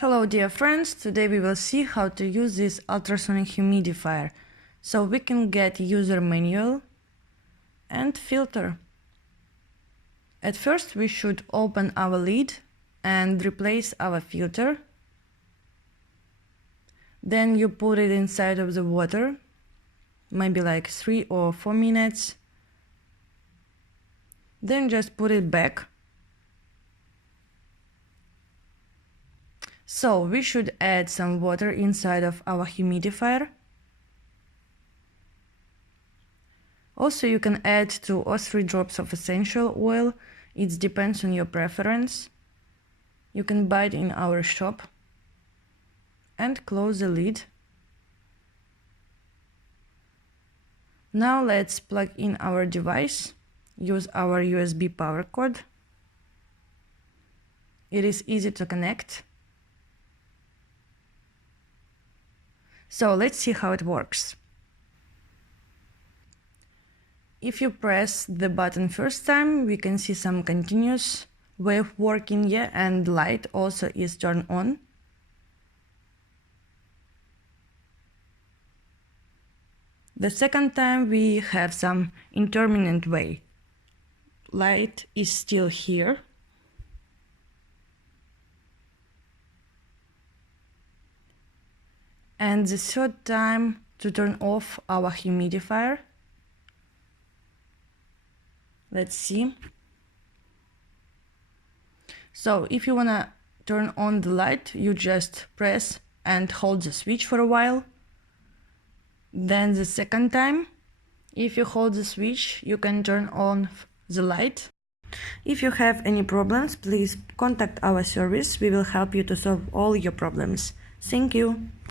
Hello dear friends, today we will see how to use this ultrasonic humidifier. So we can get user manual and filter. At first we should open our lid and replace our filter. Then you put it inside of the water, maybe like 3 or 4 minutes. Then just put it back. So we should add some water inside of our humidifier. Also you can add 2 or 3 drops of essential oil. It depends on your preference. You can buy it in our shop. And close the lid. Now let's plug in our device. Use our USB power cord. It is easy to connect. So let's see how it works. If you press the button first time, we can see some continuous wave working here, and light also is turned on. The second time we have some intermittent wave. Light is still here. And the third time to turn off our humidifier. Let's see. So if you wanna turn on the light, you just press and hold the switch for a while. Then the second time, if you hold the switch, you can turn on the light. If you have any problems, please contact our service. We will help you to solve all your problems. Thank you.